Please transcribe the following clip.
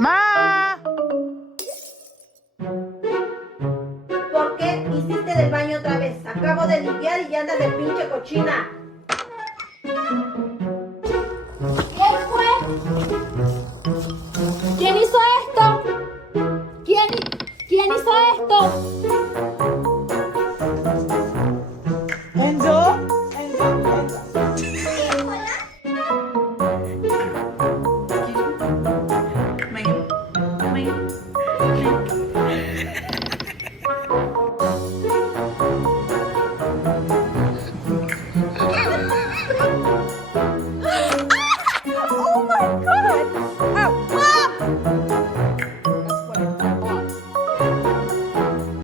¡Ma! ¿Por qué hiciste del baño otra vez? Acabo de limpiar y ya andas de pinche cochina.